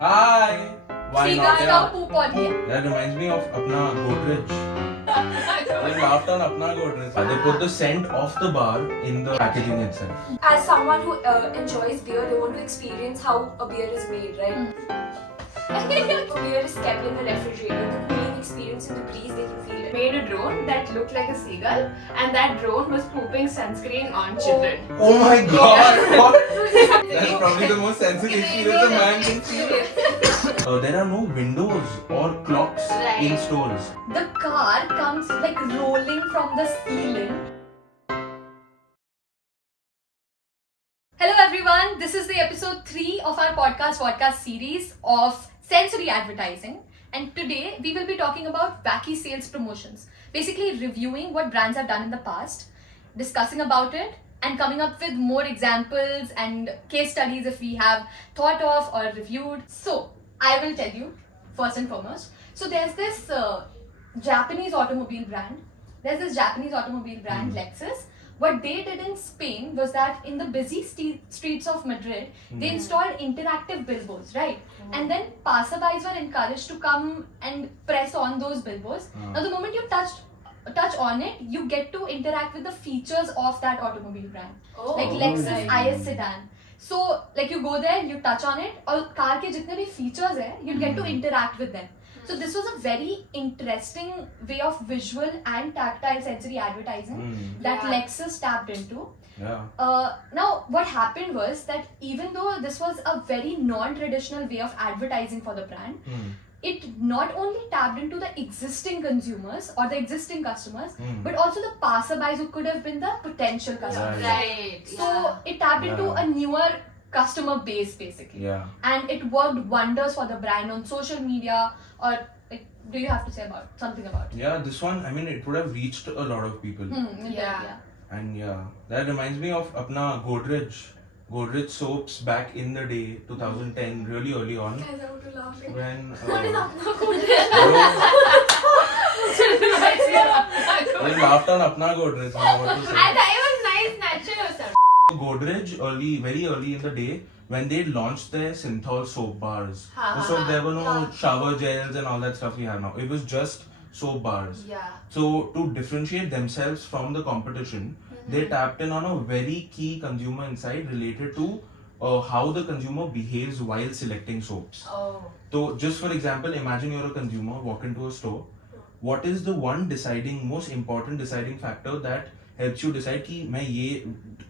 Hi. Why not? Seagulls का Yeah. poop on here. That reminds me of अपना Godrej. They laughed on अपना Godrej. They put the scent of the bar in the packaging itself. As someone who enjoys beer, they want to experience how a beer is made, right? Beer is kept in the refrigerator. The cooling experience in the breeze, they can feel it. Made a drone that looked like a seagull, and that drone was pooping sunscreen on children. Oh my God! What? That's probably the most sensitive experience a man can feel. There are no windows or clocks in stores. The car comes like rolling from the ceiling. Hello everyone, this is the episode 3 of our Vodcast series of sensory advertising, and today we will be talking about Wacky sales promotions. Basically reviewing what brands have done in the past, discussing about it, and coming up with more examples and case studies if we have thought of or reviewed. So I will tell you first and foremost. So there's this Japanese automobile brand. Lexus. What they did in Spain was that in the busy streets of Madrid, they installed interactive billboards, right? And then passerbys were encouraged to come and press on those billboards. Now the moment you touch on it, you get to interact with the features of that automobile brand. Like Lexus IS sedan. So like you go there, you touch on it, और car के जितने भी features हैं, you'll get to interact with them. So this was a very interesting way of visual and tactile sensory advertising that Lexus tapped into. Yeah. Now what happened was that even though this was a very non-traditional way of advertising for the brand, it not only tapped into the existing consumers or the existing customers, but also the passerbys who could have been the potential customers. Right. So it tapped into a newer customer base basically. Yeah. And it worked wonders for the brand on social media. Or like, do you have to say something about it? Yeah, this one, I mean, it would have reached a lot of people. Yeah. And yeah, that reminds me of apna Godrej soaps back in the day, 2010, really early on. Guys, I want to laugh. When What is Apna they laughed on apna Godrej. I know what to say. I thought it was nice, natural or something. Godrej very early in the day when they launched their synthol soap bars. So there were no shower gels and all that stuff we have now. It was just soap bars. Yeah. So to differentiate themselves from the competition, they tapped in on a very key consumer insight related to how the consumer behaves while selecting soaps. Oh. So just for example, imagine you're a consumer, walk into a store. What is the one most important deciding factor that helps you decide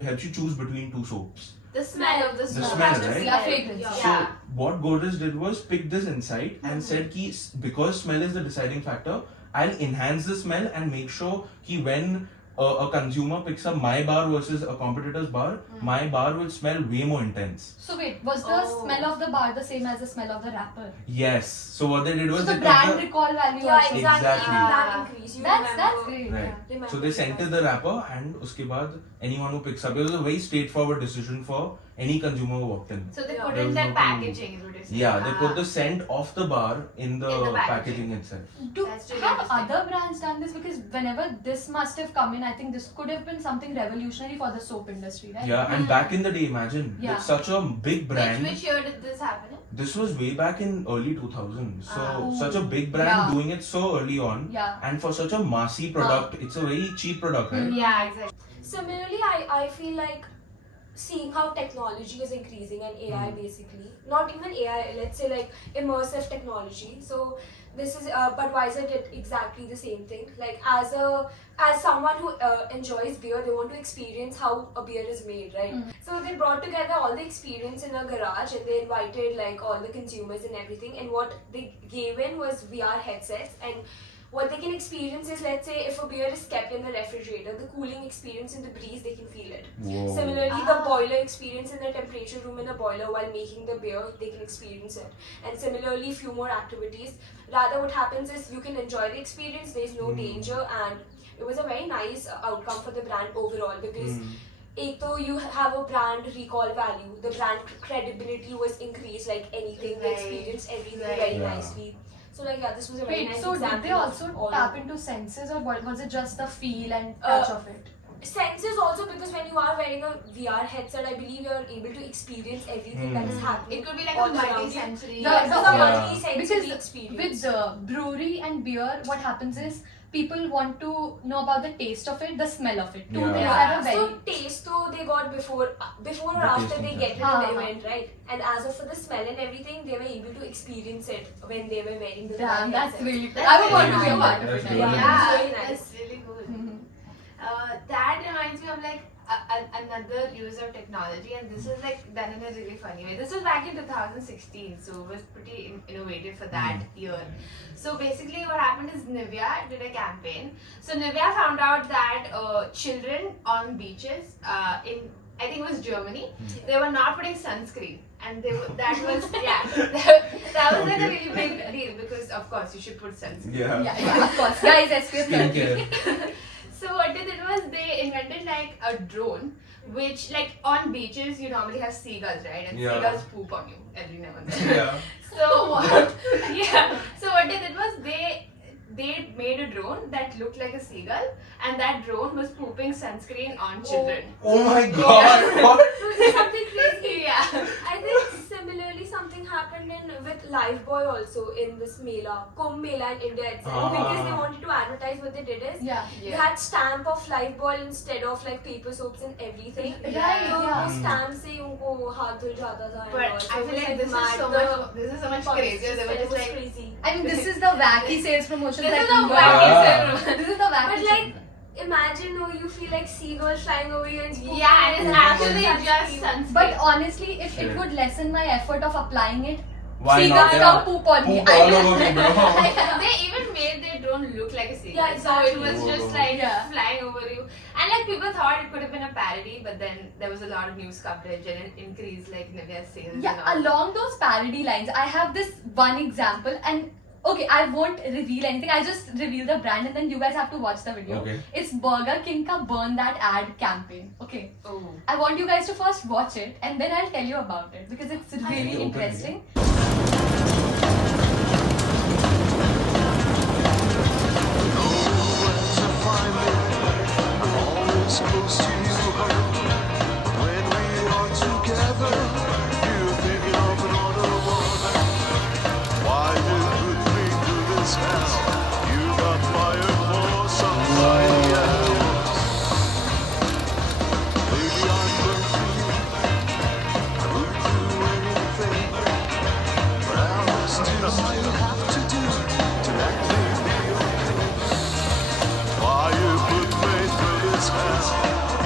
helps you choose between two soaps? The smell of the soap. smell, right? Yeah, fragrance. So what Godrej did was pick this insight and said ki because smell is the deciding factor, I'll enhance the smell and make sure ki when a consumer picks up my bar versus a competitor's bar, my bar will smell way more intense. So wait, was the smell of the bar the same as the smell of the wrapper? Yes. So what they did was So they the took brand recall value Yeah, also. exactly. Exactly. That increase. You That's remember. great. Right. Yeah. So they scented the wrapper and uske baad anyone who picks up, it was a very straightforward decision for any consumer who walked in. So they Yeah. put There in was their no packaging, is what you're saying. Yeah, they put the scent of the bar in the packaging. packaging itself. That's really Have interesting. other brands done this? Because whenever this must have come in, I think this could have been something revolutionary for the soap industry, right? Yeah, and back in the day, imagine, Yeah. it's such a big brand. Which year did this happen? This was way back in early 2000s. So such a big brand Yeah. doing it so early on. Yeah. And for such a massy product, it's a very cheap product, right? Yeah, exactly. Similarly, I feel like seeing how technology is increasing and AI basically, not even AI, let's say like immersive technology. So this is Budweiser did exactly the same thing. Like as someone who enjoys beer, they want to experience how a beer is made, right? So they brought together all the experience in a garage and they invited like all the consumers and everything. And what they gave in was VR headsets, and what they can experience is, let's say, if a beer is kept in the refrigerator, the cooling experience in the breeze, they can feel it. Whoa. Similarly, the boiler experience in the temperature room in a boiler while making the beer, they can experience it. And similarly, few more activities. Rather, what happens is you can enjoy the experience, there's no danger, and it was a very nice outcome for the brand overall because एक तो you have a brand recall value, the brand credibility was increased like anything, they experienced everything very nicely. So like this was a very Wait, nice so example. did they also of all tap into senses, or was it just the feel and touch of it? senses also, because when you are wearing a VR headset, I believe you're able to experience everything that is happening. It could be like all a around you. multi-sensory. Yeah, It's a yeah. multi-sensory Because experience. with brewery and beer, what happens is people want to know about the taste of it, the smell of it. Two Yeah. things Yeah. that are very. So taste though they got before or The after tasting they side. get into Ah. the event, right? And as of for the smell and everything, they were able to experience it when they were wearing the Damn, that's headset. really cool. That's I would want to really be a nice. part of That's it. really Yeah. nice. Yeah, Very nice. that's really cool. Mhm. That reminds me of like another use of technology, and this is like done in a really funny way. This was back in 2016, so it was pretty innovative for that year. So basically, what happened is Nivea did a campaign. So Nivea found out that children on beaches in, I think it was Germany, they were not putting sunscreen. And that was that was like a really big deal, because of course you should put sunscreen. Yeah. Yeah, of course. Guys, SPF 30. Skincare. So what they did was they invented like a drone, which like on beaches you normally have seagulls, right? And Yeah. seagulls poop on you every now and then. Yeah. So what? Yeah. So what they did was they made a drone that looked like a seagull, and that drone was pooping sunscreen on children. Oh my god. What? Something crazy. Yeah. I think similarly something happened with Lifebuoy also in this Mela, Kumbh Mela in India itself, Ah. because they wanted to advertise. What they did is Yeah. they had stamp of Lifebuoy instead of like paper soaps and everything. Right, So yeah. वो stamp से उनको हाथ धुल जाता था. and But all. So I it feel was, like this mad. is so much. This is so much crazier. They were It just was like. crazy. I mean, this is the wacky sales promotion. This that is a we wacky want. Yeah. This is the wacky. But like, imagine you feel like seagulls flying over you and Yeah, and it's actually just sunscreen. But honestly, if it Shit. would lessen my effort of applying it, Why seagulls not? come Yeah. poop on me. Poop all over me, bro. They even made their drone look like a seagull. Yeah, exactly. So it was just Whoa. like Yeah. flying over you. And like people thought it could have been a parody, but then there was a lot of news coverage and it increased like Nivea's sales. Yeah, and all. along those parody lines, I have this one example, and okay, I won't reveal anything. I'll just reveal the brand, and then you guys have to watch the video. Okay. It's Burger King ka Burn That Ad campaign. Okay. Oh. I want you guys to first watch it, and then I'll tell you about it because it's really Okay. interesting. Close to you, when we are together, you're thinking of another woman. Why you put me through this hell? You got fire for somebody else. Baby, I'm going to would do anything, but I'll listen to all you have to do to let me be okay. Why you put me through this hell?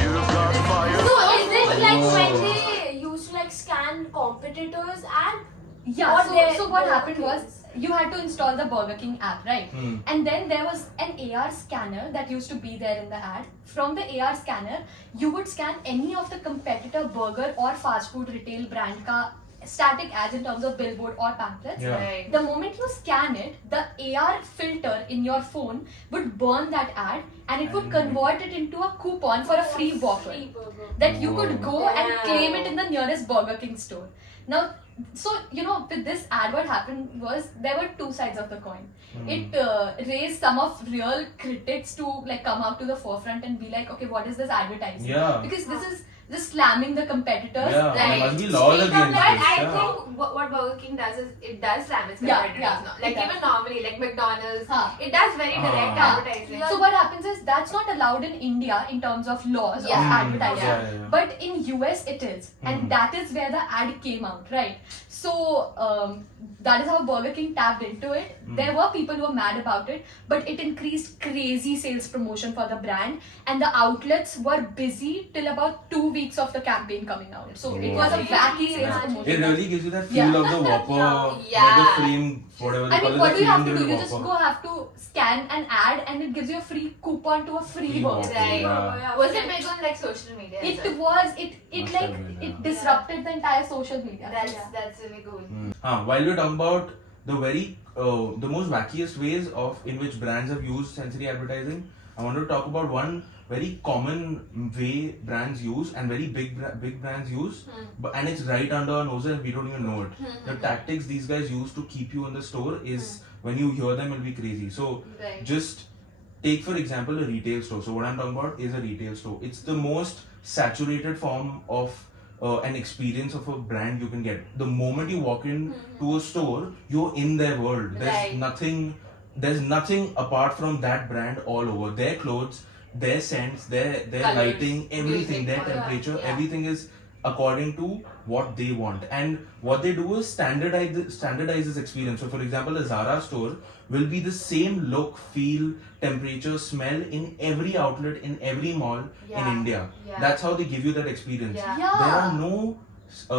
You got fire. So is it like Whoa. when they used to like scan competitors and Yeah, Or they- so what they- happened was you had to install the Burger King app, right? Hmm. And then there was an AR scanner that used to be there in the ad. From the AR scanner, you would scan any of the competitor burger or fast food retail brand ka static ads in terms of billboard or pamphlets. Yeah. Right. The moment you scan it, the AR filter in your phone would burn that ad and it would And- convert it into a coupon for a free burger free burger. that you could Whoa. go and Wow. claim it in the nearest Burger King store. Now, so with this ad, what happened was there were two sides of the coin. It raised some of real critics to like come out to the forefront and be like, okay, what is this advertising? Yeah. Because this is just slamming the competitors. Yeah. There Right. must be laws Speak up, against But this. I Yeah. think what Burger King does is it does slam its Yeah, competitors yeah, now. it Like does. even normally, like McDonald's, Huh. it does very direct Ah. advertising. So what happens is that's not allowed in India in terms of laws Yeah. of advertising. Yeah. But in US it is, and Mhm. that is where the ad came out, right? So that is how Burger King tapped into it. There were people who were mad about it, but it increased crazy sales promotion for the brand, and the outlets were busy till about 2 weeks of the campaign coming out. So it was a Wow. wacky sales Yeah. promotion. It really gives you that feel Yeah. of the Whopper, Yeah. like the frame, whatever they I call mean, it, what the do you have to frame do? You little just Whopper. have to scan an ad, and it gives you a free coupon to a free Free burger. Whopper, Right. yeah. Was it big on like social media? as It well? was it Must like have been, yeah. it disrupted the entire social media. That's really cool. While we're talking about the most wackiest ways in which brands have used sensory advertising, I want to talk about one very common way brands use and very big brands use, and it's right under our noses and we don't even know it. The tactics these guys use to keep you in the store is when you hear them, it'll be crazy. So Right. just take for example a retail store. So what I'm talking about is a retail store. It's the most saturated form of an experience of a brand you can get. The moment you walk in to a store, you're in their world. There's nothing apart from that brand all over. Their clothes, their scents, their Colours, lighting, everything, music, their yeah, temperature, yeah. everything is according to what they want. And what they do is standardize this experience. So for example, a Zara store will be the same look, feel, temperature, smell in every outlet, in every mall in Yeah. India. Yeah. That's how they give you that experience. Yeah. Yeah.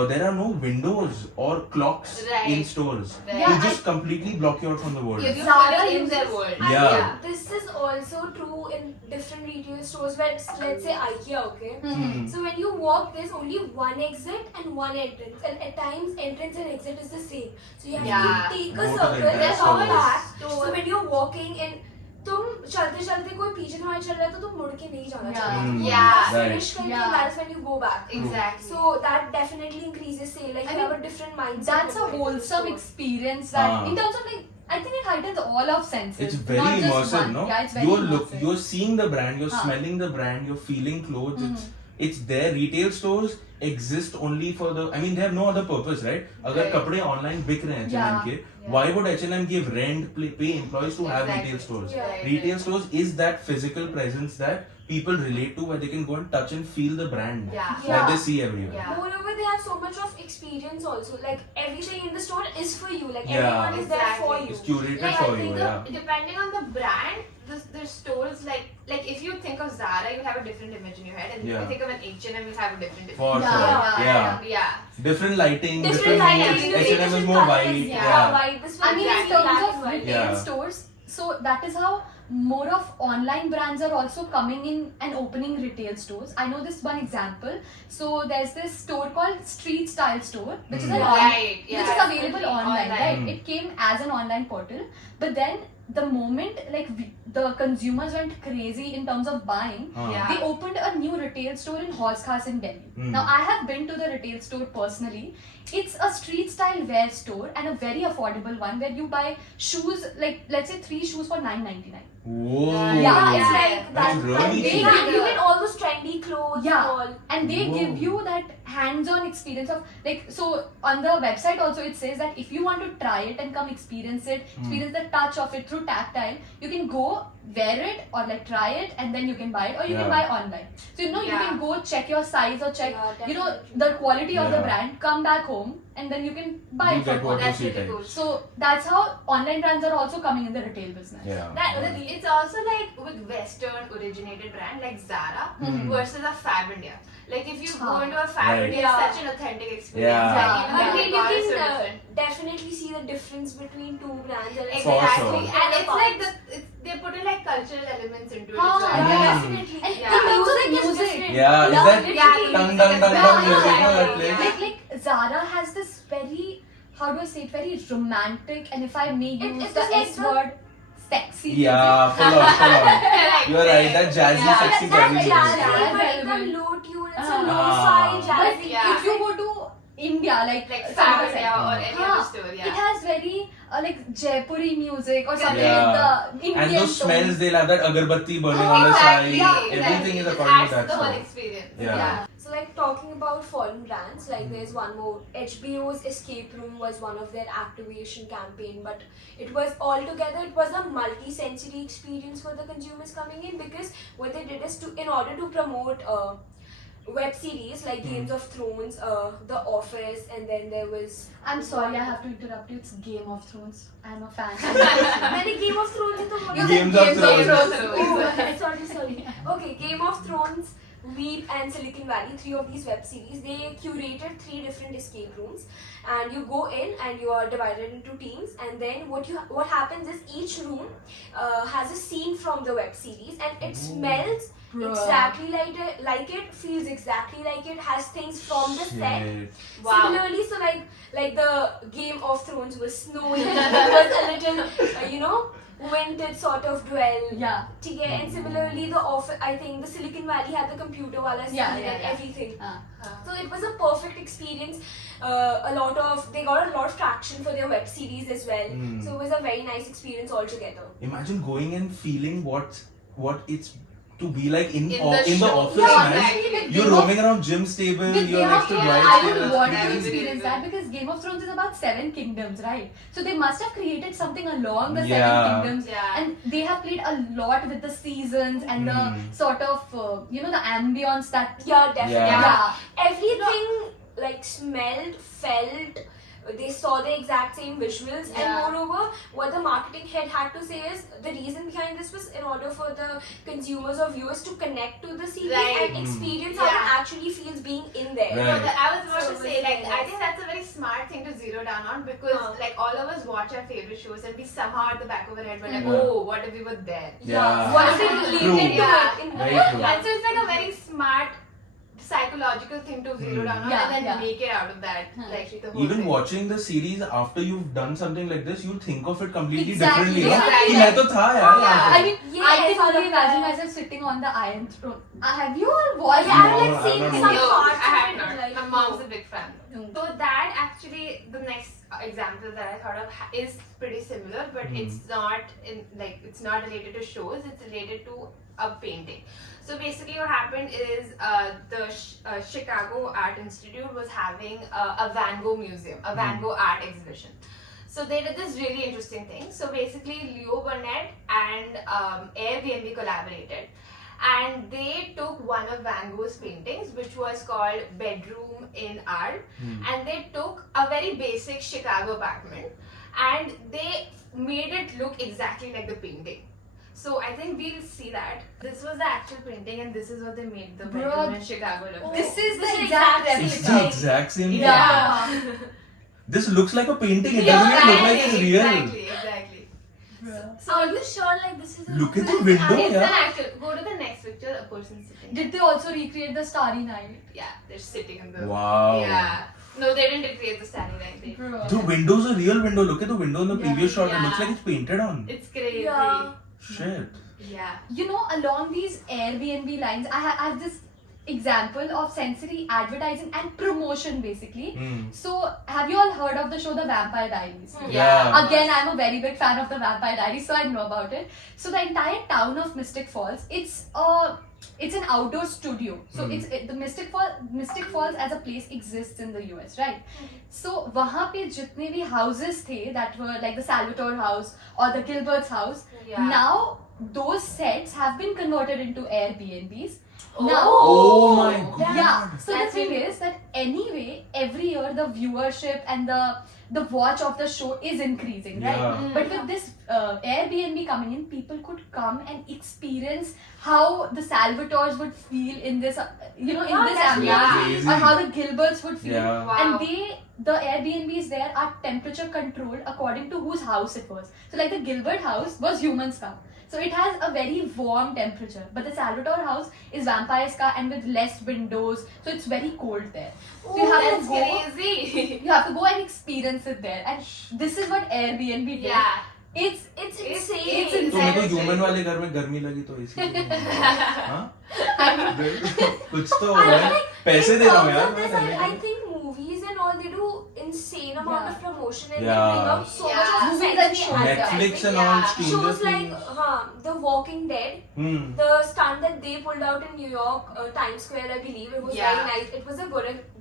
There are no windows or clocks Right. in stores. Right. Yeah, You just completely block you out from the world. You're Zara fully in uses- their world. I Yeah. think this is also true in different retail stores where, let's say IKEA, okay? Hmm. So when you walk, there's only one exit and one entrance, and at times entrance and exit is the same. So you have Yeah. to take Go a to the circle entire and come store. back. Store. So when you're walking and तुम चलते चलते कोई पीछे तुम्हारे चल रहा है तो तुम मुड़ के नहीं जाना Yeah. चाहिए. Yeah. Finish करके Yeah. that's when you go back. Exactly. So that definitely increases sale. Like I you mean, have a different mindset. That's a when you go to the wholesome store. experience that, Ah. in terms of like, I think it heightens all of senses. It's very not just immersive, one. no? Yeah, it's very immersive. You're seeing the brand, you're Huh. smelling the brand, you're feeling clothes. It's their retail stores exist only for the. I mean, they have no other purpose, right? अगर Right. कपड़े online बिक रहे हैं Yeah. H&M के, why would H&M give rent, pay employees to have Exactly. retail stores? Yeah. Right, Retail right. stores is that physical presence that people relate to, where they can go and touch and feel the brand Yeah. that they see everywhere. Yeah. Moreover, they have so much of experience also. Like everything in the store is for you. Like Yeah. everyone is there for Exactly. you. It's curated Like, for I you, think yeah. depending on the brand, the stores like if you think of Zara, you have a different image in your head, and if Yeah. you think of an H&M, you have a different image. For Yeah, sure. yeah, Yeah. Yeah. Different lighting, Different moods. lighting, H&M is different more colours, white. Yeah, white. This one I mean, in exactly terms black of and white. retail Yeah. stores, so that is how more of online brands are also coming in and opening retail stores. I know this one example. So there's this store called Street Style Store, which is an Right, yeah, which is available absolutely, online, online. right? It came as an online portal, but then the moment like the consumers went crazy in terms of buying, Yeah. they opened a new retail store in Horse Khas in Delhi. Hmm. Now I have been to the retail store personally. It's a street style wear store and a very affordable one where you buy shoes, like let's say 3 shoes for $9.99. Whoa. Yeah, It's yeah. like That's that. really And they cheap. give you in all those trendy clothes Yeah. and all. And they Whoa. give you that hands-on experience of like, so on the website also it says that if you want to try it and come experience it, experience the touch of it through tactile, you can go wear it or like try it and then you can buy it, or you can Yeah. buy online. So you know you Yeah. can go check your size or check Yeah, you know definitely. the quality of the Yeah. brand, come back home and then you can buy You it for get what $1. you That's see really type. cool. So that's how online brands are also coming in the retail business. Yeah. It's also like with Western originated brand like Zara versus a Fab India. Like if you go Ah. into a Fab Right. India, Yeah. it's such an authentic experience. Yeah. Like even But the then you decor is so can different. definitely see the difference between two brands. And For Exactly. sure. And it's like they put in like cultural elements into it Ah, as well. Yeah, Mm. definitely. And Yeah. The in terms of music is music, different. Yeah, is Yeah, that literally. dun dun dun dun music no, that Yeah. plays? like Zara has this very, how do I say it, very romantic, and if I may use it's the just like S the- word, sexy. Yeah, full on, full on. Like, You're right, that jazzy, Yeah. sexy That's jazzy jazzy, music. but Yeah. एकदम low tune. It's a Ah. lo-fi But jazzy. Yeah. if you go to India, like Fab Samika India said, or any हाँ, other store, it yeah. has very like Jaipuri music or something Yeah. with the Indian And those smells, tones. they'll have that agarbatti burning on the Exactly, side. exactly. Everything is It according adds to that the whole stuff. experience. Yeah. So like talking about foreign brands, like there's one more. HBO's Escape Room was one of their activation campaign, but it was altogether, it was a multi-sensory experience for the consumers coming in, because what they did is in order to promote web series like Games of Thrones, The Office, and then there was. I'm sorry, I have to interrupt you. It's Game of Thrones. I'm a fan. मैंने Game of Thrones ही तो बोला. You said Games of Thrones. Oh, sorry. Okay, Game of Thrones, Veep, and Silicon Valley, 3 of these web series, they curated 3 different escape rooms, and you go in and you are divided into teams, and then what happens is each room has a scene from the web series, and it smells Bruh. exactly like it, feels exactly like it, has things from the set. Shit. Wow. Similarly, so like the Game of Thrones was snowing, it was a little, vintage sort of dwell. Yeah. ठीक है, and similarly the office, I think the Silicon Valley had the computer wala scene Yeah, and yeah. everything. Ah. So it was a perfect experience. They got a lot of traction for their web series as well. Mm. So it was a very nice experience altogether. Imagine going and feeling what what it's to be like in In the the show. office, Yeah, man. exactly. You're roaming around Jim stable, With you're Game next of to Thrones, Dwight. I would Schrute. want That to is really experience good. that because Game of Thrones is about 7 kingdoms, right? So they must have created something along the Yeah. 7 kingdoms, Yeah. and they have played a lot with the seasons and the Hmm. sort of the ambience that. Yeah, definitely. Yeah. Everything like smelled, felt. They saw the exact same visuals, Yeah. and moreover, what the marketing head had to say is the reason behind this was in order for the consumers or viewers to connect to the series Right. and experience how it Yeah. actually feels being in there. Right. No, I was about So to it say, was like, very I nice. think that's a very smart thing to zero down on because, like, all of us watch our favorite shows and we somehow at the back of our head were like, Mhm. oh, what if we were there? Yeah. What is it related to Yeah. it? Very true. And so it's like a very smart psychological thing to zero down on Yeah, and then yeah. make it out of that, like, the whole Even thing. watching the series after you've done something like this, you think of it completely Exactly. differently. Yeah. ना? कि मैं तो था यार यहाँ I पे. mean, Yes, I can only I imagine love myself sitting on the Iron Throne. Have you all watched? Yeah, I've No, like I seen don't some know. No, parts I of have it, not. like, My mom's a big fan. No. So that actually, the next example that I thought of is pretty similar, but it's not related to shows. It's related to a painting. So basically, what happened is the Chicago Art Institute was having a Van Gogh museum, a Van Gogh art exhibition. So they did this really interesting thing. So basically, Leo Burnett and Airbnb collaborated, and they took one of Van Gogh's paintings, which was called Bedroom in Art, and they took a very basic Chicago apartment, and they made it look exactly like the painting. So I think we'll see that. This was the actual painting, and this is what they made the Bro, bedroom in Chicago look like. This is This the is exact exact It's replica. the exact same thing. Yeah. This looks like a painting. It Yeah, doesn't even look like it's real. Exactly. So are you sure like this is a Look at the real window, art? It's yeah. an actual. Go to the next picture. A person sitting. Did they also recreate the Starry Night? Yeah, they're sitting in the. Wow. Yeah. No, they didn't recreate the standing line. They. Bro. The window's a real window. Look at the window in the Yeah. previous shot. It Yeah. looks like it's painted on. It's crazy. Yeah. Shit. Yeah. You know, along these Airbnb lines, I have this example of sensory advertising and promotion basically. Hmm. So, have you all heard of the show The Vampire Diaries? Yeah. Again, I'm a very big fan of The Vampire Diaries, so I know about it. So, the entire town of Mystic Falls, it's an outdoor studio. So, the Mystic Falls as a place exists in the US, right? So, वहाँ पे जितने भी houses थे that were like the Salvatore house or the Gilbert's house, Yeah. now those sets have been converted into Airbnbs. Oh. Now, Oh my god. yeah. So That's the thing really- is that anyway, every year the viewership and the watch of the show is increasing, right? Yeah. But with this Airbnb coming in, people could come and experience how the Salvatores would feel in this, in this definitely. ambiance, Crazy. or how the Gilberts would feel. Yeah. Wow. And the Airbnbs there are temperature controlled according to whose house it was. So like the Gilbert house was humans ka. So it has a very warm temperature. But the Salvatore house is vampires ka and with less windows. So it's very cold there. So you have That's to go. crazy. You have to go and experience it there. And this is what Airbnb did. Yeah. It's insane. It's तो मेरे को insane. Human वाले घर में गर्मी लगी तो इसीलिए हाँ? कुछ तो हो रहा है पैसे दे रहा हूँ यार मैं रहने I के लिए। think movies and all they do insane amount of promotion and Yeah. they bring out so Yeah. much of Movies and sensory shows, advertising. Netflix and all Yeah. Stranger Shows like Things. The Walking Dead, Hmm. the stunt that they pulled out in New York, Times Square, I believe, it was Yeah. very nice. It was a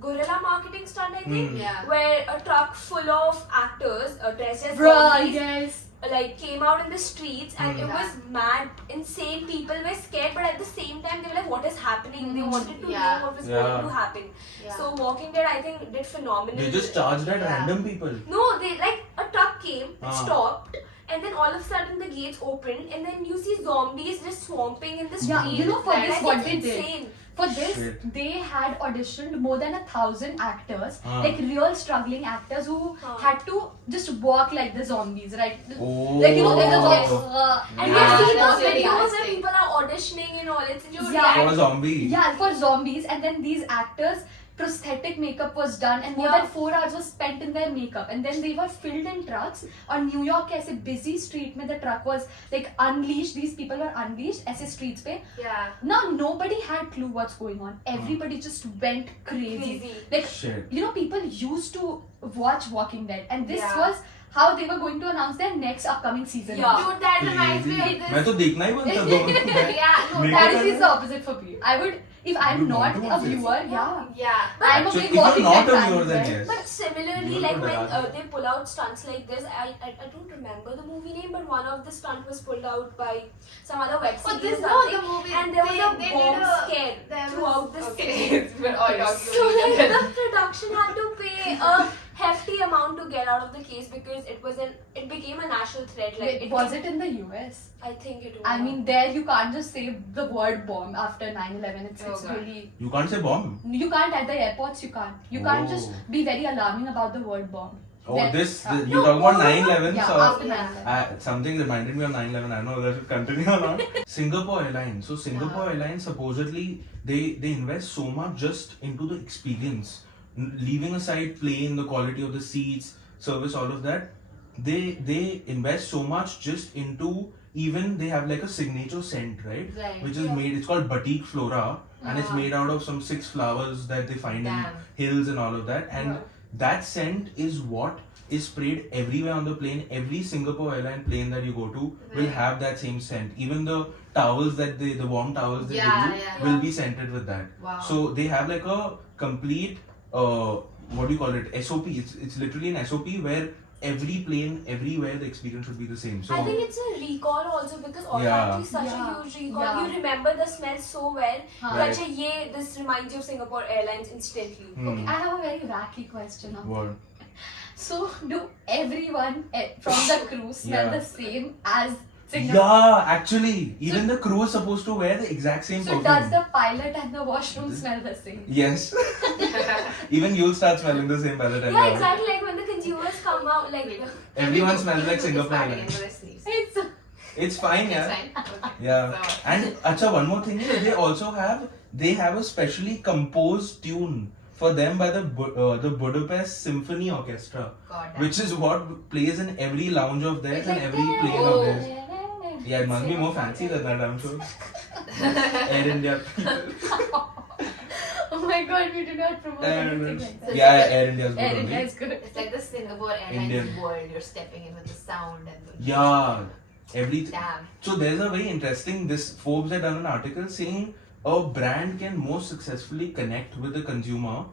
guerrilla marketing stunt, I think, Hmm. Yeah. where a truck full of actors dressed as Bruh, zombies yes. like came out in the streets and it Hmm. was mad, insane. People were scared, but at the same time they were like, "What is happening?" They wanted to Yeah. know what was Yeah. going to happen. Yeah. So Walking Dead, I think, did phenomenal. They just charged at Yeah. random people. No, they like a truck came, it Ah. stopped, and then all of a sudden the gates opened, and then you see zombies just swamping in the street. Yeah, you know, for Like, this, it's what they did. insane. For this, Shit. they had auditioned more than 1,000 actors, Ah. like real struggling actors who Ah. had to just walk like the zombies, right? Oh. Like, you know, there's a Yes. and And Yeah. you see that's those very videos where interesting. people are auditioning and all. It's just Yeah. For a zombie. yeah, for zombies, and then these actors prosthetic makeup was done and more Yeah. than 4 hours was spent in their makeup, and then they were filled in trucks on New York ऐसे busy street में the truck was like unleashed, these people were unleashed ऐसे streets पे. Yeah. Now nobody had clue what's going on, everybody just went crazy. Like Shit. you know, people used to watch Walking Dead, and this Yeah. was how they were going to announce their next upcoming season. Yeah. Dude, that reminds me of मैं this. तो देखना ही बनता दोनों. Yeah, no, Make That it is the opposite for me. I would, if I'm You not want to a watch it? viewer, yeah. yeah. I'm a So big if you're Walking not Dead a fan, viewer, then right? yes. But similarly, You like will when put that. they pull out stunts like this, I don't remember the movie name, but one of the stunt was pulled out by some other web But series this or no, something, the movie. and there was a they bomb did a, scare there throughout was, the okay. scene. We're all talking So about like it. the production had to pay a hefty amount to get out of the case because it became a national threat. Like Wait, was it in the US? I think it was. I mean, there you can't just say the word bomb after 9/11. It's Oh, God. really, You can't say bomb. you can't at the airports. You can't. You can't just Oh. be very alarming about the word bomb. Oh, There- this, uh, you talking about 9/11? yeah, So after 9/11. something reminded me of 9/11. I don't know whether to continue or not. Singapore Airlines. So Singapore Airlines supposedly they invest so much just into the experience, leaving aside plane, the quality of the seats, service, all of that. They invest so much just into, even they have like a signature scent, right? Right. Which is made. It's called Batik Flora, and it's made out of some 6 flowers that they find Damn. in hills and all of that. And that scent is what is sprayed everywhere on the plane. Every Singapore airline plane that you go to will Right. have that same scent. Even the towels that the warm towels they Yeah, give you yeah. will be scented with that. Wow. So they have like a complete what do you call it, SOP. It's literally an SOP where every plane, everywhere, the experience should be the same. So I think it's a recall also because olfactory Yeah. is such Yeah. a huge recall. Yeah. You remember the smell so well. Huh. That this reminds you of Singapore Airlines instantly. Okay, I have a very wacky question. Now. what? So, do everyone from the crew smell Yeah. the same as Singapore? Yeah, actually, even the crew is supposed to wear the exact same So, perfume. does the pilot and the washroom smell the same? Yes. Even you'll start smelling the same by the time Yeah, you're out. exactly. Like when the consumers come out, like Everyone smells like It's Singapore partying Airlines. for their sleeves. It's It's fine, It's yeah. fine. Okay. Yeah. So- And acha, one more thing is they also have a specially composed tune for them by the Budapest Symphony Orchestra, God damn. which is what plays in every lounge of theirs It's and like every plane Oh. of theirs. Yeah, it must be more fancy than that, I'm sure. Air India people. Oh my god, we do not promote Air anything India. like that. Yeah, Air India is good Air India only. is good. It's like the Singapore Airlines Indian. world. You're stepping in with the sound and the Yeah, everything. damn. So there's a very interesting, this Forbes had done an article saying a brand can most successfully connect with the consumer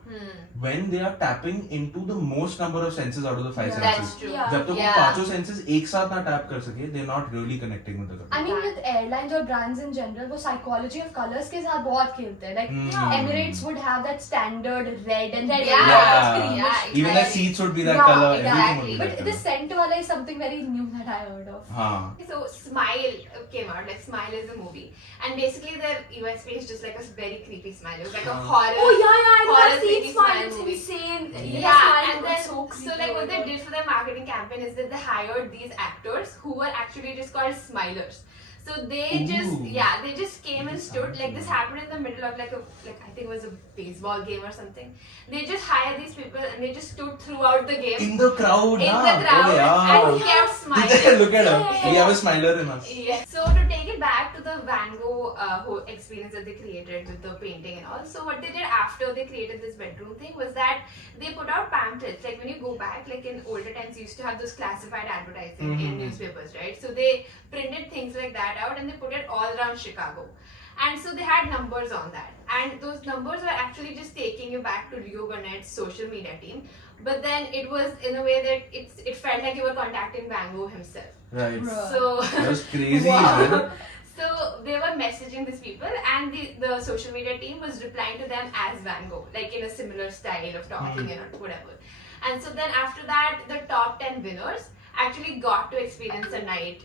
when they are tapping into the most number of senses out of the 5 Yeah. senses. That's true. Yeah. जब तक वो Yeah. पांचों senses एक साथ ना tap कर सके, they're not really connecting with the I consumer. mean, with airlines or brands in general, वो psychology of colors के साथ बहुत खेलते हैं. Like Hmm. Emirates would have that standard red and red, Yeah. Yeah. greenish. Yeah. Even the Exactly. seats would be that Yeah, color, exactly. everything would be that But color. the scent wala is something very new that I heard of. हाँ. So Smile came out, like Smile is a movie, and basically their USP is just like a very creepy smile. It was like a horror. oh yeah, I horror have seen creepy Smile. It's movie. insane. Yeah, Smile and was then so creepy. so like oh what my they God. did for their marketing campaign is that they hired these actors who were actually just called smilers. So they Ooh. just came and stood, like this happened in the middle of like I think it was a baseball game or something. They just hired these people and they just stood throughout the game In the crowd, in nah. the crowd Oh, yeah. and kept smiling. Look at her. Yeah. We have a smiler in us. Yeah. So to take it back to the Van Gogh whole experience that they created with the painting and all. So what they did after they created this bedroom thing was that they put out pamphlets. Like when you go back, like in older times, you used to have those classified advertising in newspapers, right? So they printed things like that out and they put it all around Chicago. And so they had numbers on that. And those numbers were actually just taking you back to Rio Burnett's social media team. But then it was in a way that it felt like you were contacting Van Gogh himself. Right. Bruh. So That was crazy, Wow. man. So they were messaging these people, and the social media team was replying to them as Van Gogh, like in a similar style of talking and whatever. And so then after that, the top 10 winners actually got to experience a night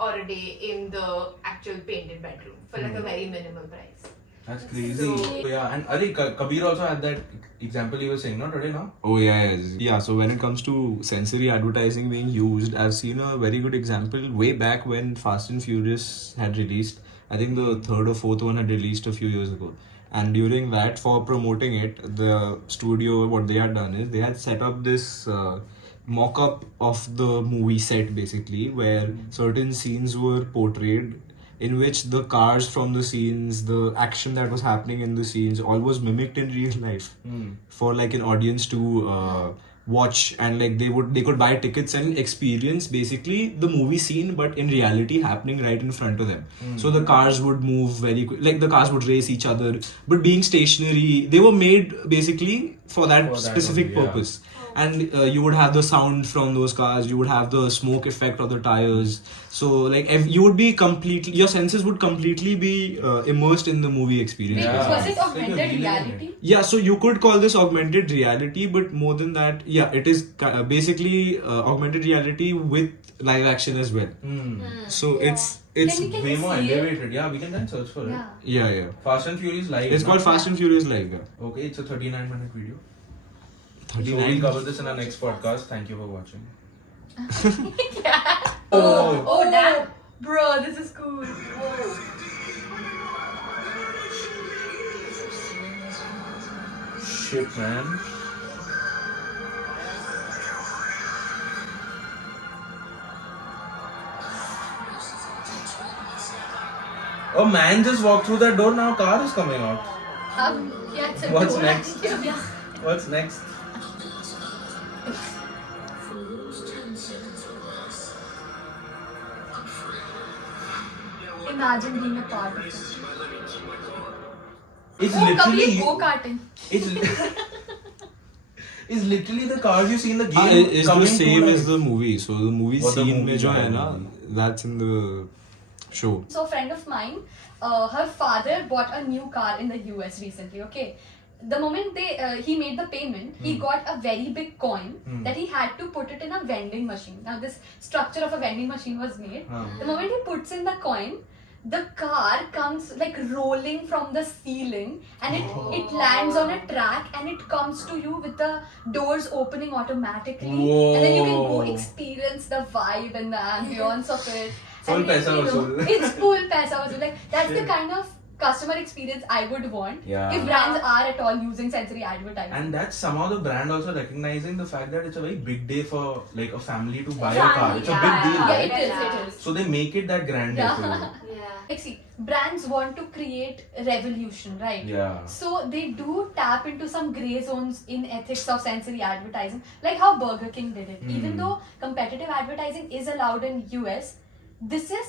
or a day in the actual painted bedroom for like a very minimal price. That's crazy. So- Yeah, and Ari, Kabir also had that example you were saying, no, today, no? Oh yeah. So when it comes to sensory advertising being used, I've seen a very good example way back when Fast and Furious had released. I think the third or fourth one had released a few years ago. And during that, for promoting it, the studio, what they had done is they had set up this mock-up of the movie set basically, where certain scenes were portrayed in which the cars from the scenes, the action that was happening in the scenes, all was mimicked in real life for like an audience to watch, and like they could buy tickets and experience basically the movie scene, but in reality happening right in front of them. So the cars would move very quick, like the cars would race each other, but being stationary, they were made basically for that specific only, yeah. purpose. And you would have the sound from those cars, you would have the smoke effect of the tires. So like you would be completely, your senses would completely be immersed in the movie experience. Wait, Yeah. was it It's like augmented you're reliving reality? Yeah, so you could call this augmented reality, but more than that, yeah, it is basically augmented reality with live action as well. So it's Can way you more see it? elevated. Yeah, we can then search for it. Yeah. yeah. Fast and Furious Live. It's no? called Fast and Furious Live. Yeah. Okay, it's a 39-minute video. So 39. we'll cover this in our next podcast. Thank you for watching. Oh, damn. Bro, this is cool. Shit, man. A man just walked through that door, now a car is coming out. Yeah, it's a What's door. next? Yeah. What's next? Imagine being a part of it. It's Oh, literally kabhi go-karting. it's, it's literally the cars you see in the game. It's coming the same to as life. the movie. So the movie What the scene movie, में जो yeah, है ना, movie. that's in the show. So a friend of mine, her father bought a new car in the US recently. Okay, the moment he made the payment, he got a very big coin that he had to put it in a vending machine. Now this structure of a vending machine was made. The moment he puts in the coin, the car comes like rolling from the ceiling, and it lands on a track, and it comes to you with the doors opening automatically, and then you can go Whoa. experience the vibe and the ambience of it. Full And, paisa you know, vasool. It's full paisa vasool. Like that's the Shit. kind of customer experience I would want Yeah. if brands are at all using sensory advertising. And that's somehow the brand also recognizing the fact that it's a very big day for like a family to buy a Family, car. It's a yeah. big deal, Yeah, right? it is. So they make it that grand day for you. Like see, brands want to create revolution, right? Yeah. So they do tap into some grey zones in ethics of sensory advertising, like how Burger King did it. Even though competitive advertising is allowed in US, this is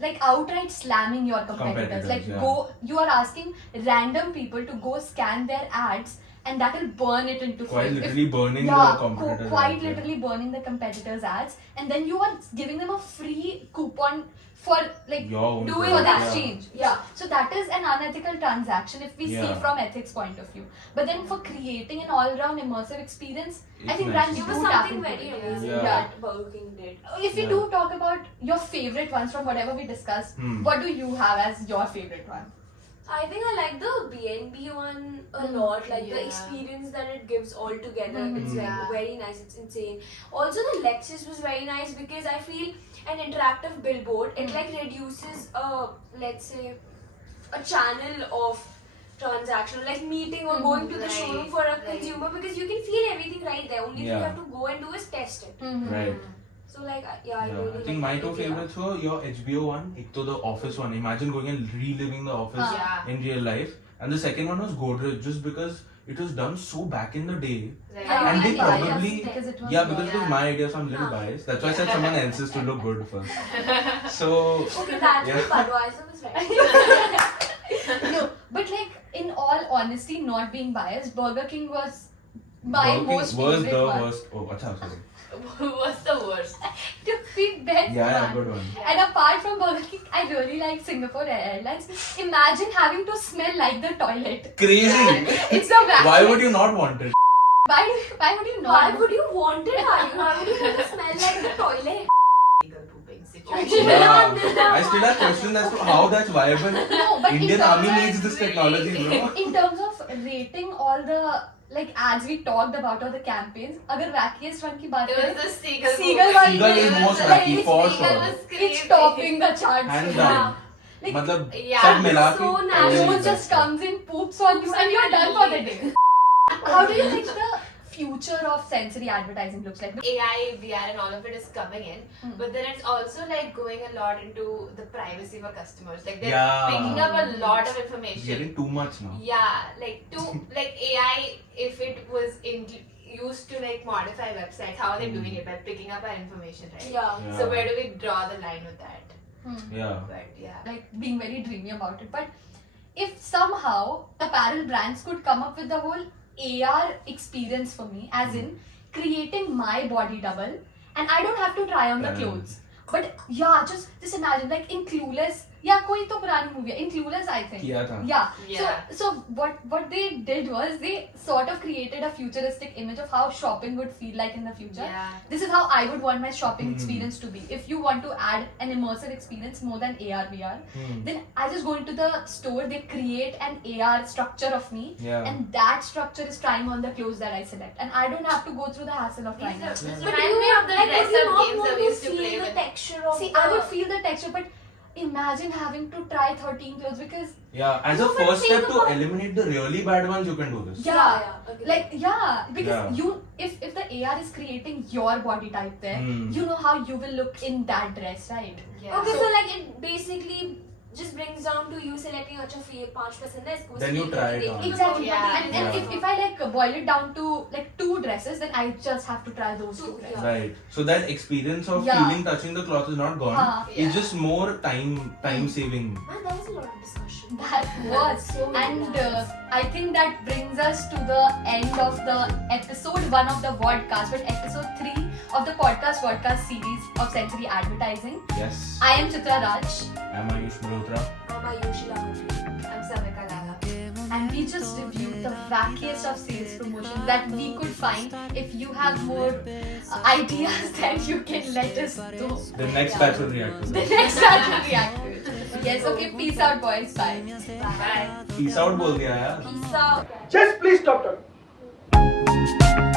like outright slamming your competitors. Like yeah. you are asking random people to go scan their ads, and that will burn it into Quite flame. literally burning the competitors. Quite ads, yeah. literally burning the competitors' ads, and then you are giving them a free coupon for like Your own doing product, that yeah. exchange. Yeah. So that is an unethical transaction if we see Yeah. from ethics point of view. But then for creating an all-round immersive experience, I It's think nice. brands It do was tap something into very it. amazing Yeah. that Burger King did. If we Yeah. do talk about your favorite ones from whatever we discussed, what do you have as your favorite one? I think I like the BNB one a lot. Like the Yeah. experience that it gives all together. It's Yeah. like very nice. It's insane. Also, the Lexus was very nice because I feel an interactive billboard. It like reduces let's say a channel of transaction, like meeting or going to the Right, showroom for a right. consumer, because you can feel everything right there. Only thing you Yeah. have to go and do is test it. Right. So like I Yeah. really I think my two favorites were your HBO one, ek to the Office one. Imagine going and reliving the Office Yeah. in real life. And the second one was Godrej, just because it was done so back in the day. Right. And they Yeah, probably because it was because it was my idea, so I'm a little biased. That's why I said someone else's to look good first. So Okay, that's Yeah. what Budweiser was right. No, but like in all honesty, not being biased, Burger King was my Burger King most was favorite the one. worst. Oh, acha, sorry. What's the worst? To be best Yeah, one. good one. And apart from Burger King, I really like Singapore Airlines. Imagine having to smell like the toilet. Crazy. It's the vacuum. Why would you not want it? Why would you not? Why would you want it? Why would you want to smell like the toilet? Legal pooping situation. Yeah. I still have questions as to how that's viable. No, but Indian in Army terms of- needs this technology, bro. In terms of rating all the like ads we talked about or the campaigns, अगर wackiest one की बात It was करें, the seagull. Seagull movie. one Seagull is most wacky, for Seagull sure. was crazy. it's topping the charts. Hands Yeah. down. Like, मतलब Yeah, सब मिला so के natural. Ayush just comes in, poops on you, and you're done for the day. How do you think the future of sensory advertising looks like? AI, VR, and all of it is coming in, but then it's also like going a lot into the privacy for customers. Like they're Yeah. picking up a lot of information. getting too much now. Yeah, like AI, if it was used to like modify websites, how are they doing it? By picking up our information, right? Yeah. So where do we draw the line with that? Yeah. But yeah. Like being very dreamy about it. But if somehow apparel brands could come up with the whole AR experience for me, as in creating my body double, and I don't have to try on the clothes. But yeah, just imagine, like in Clueless, yeah, कोई तो पुरानी movie है, in Clueless I think. किया था. Yeah. Yeah. So what they did was they sort of created a futuristic image of how shopping would feel like in the future. Yeah. This is how I would want my shopping experience to be. If you want to add an immersive experience more than AR VR, then I just go into the store, they create an AR structure of me, Yeah. and that structure is trying on the clothes that I select, and I don't have to go through the hassle of trying These on. are- But Remind you me of the like, would dress you up not games want that we to used to feel play the with. texture of See, I would feel the texture, but imagine having to try 13 clothes because Yeah, as a No, but first think step to about- eliminate the really bad ones, you can do this. yeah, agree. like because Yeah. if the AR is creating your body type there, you know how you will look in that dress, right? Yeah. Okay, so like it basically just brings down to you selecting अच्छा फिर 5% है इसको Then you try it on. Exactly. Yeah. And Yeah. if I like boil it down to like 2 dresses, then I just have to try those 2 dresses. Yeah. Right. So that experience of Yeah. feeling touching the cloth is not gone. Yeah. It's just more time saving. Man, that was a lot of discussion. That was. So many And brands. I think that brings us to the end of the episode 1 of the Vodcast, but episode 3 of the podcast series of sensory advertising. Yes. I am Chitra Raj, I'm Ayush Malhotra. I'm Ayushi and I'm Samika Lala. and we just reviewed the wackiest of sales promotions that we could find. If you have more ideas, then you can let us know. The next batch will react to The that. next time will react to it. Yes, okay, peace out, boys. Bye. Bye. Peace out बोल दिया यार. Peace out. Just please stop talking.